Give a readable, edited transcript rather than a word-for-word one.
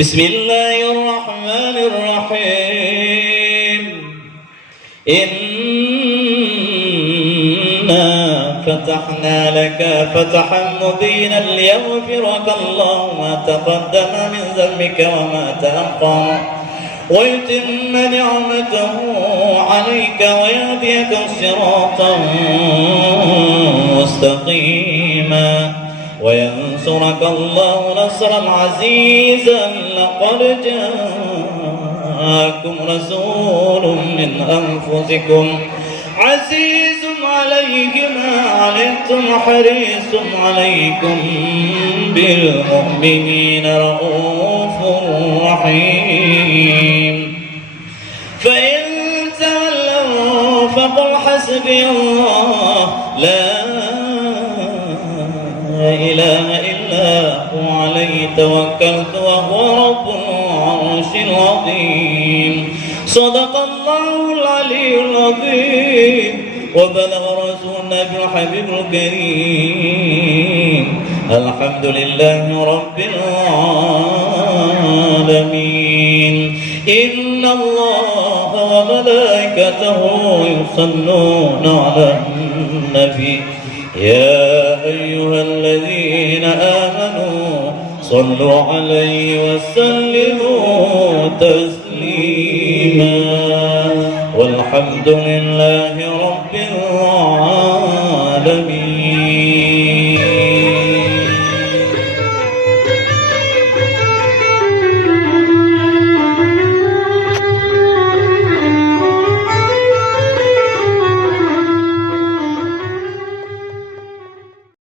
بسم الله الرحمن الرحيم إنا فتحنا لك فتحا مبينا ليغفر لك الله ما تقدم من ذنبك وما تأخر ويتم نعمته عليك ويهديك صراطا مستقيما وينصرك الله نصرا عزيزا لقد جاءكم رسول من أنفسكم عزيز عليه ما عنتم حريص عليكم بالمؤمنين رؤوف رحيم فإن تولوا فقل حسبي الله لا إله إلا هو عليه توكلت وهو رب العرش العظيم صدق الله العلي العظيم وبلغ رسولنا بالحبيب الكريم الحمد لله رب العالمين. إن الله وملائكته يصلون على النبي يا أيها الذين آمنوا صلوا عليه وسلموا تسليما والحمد لله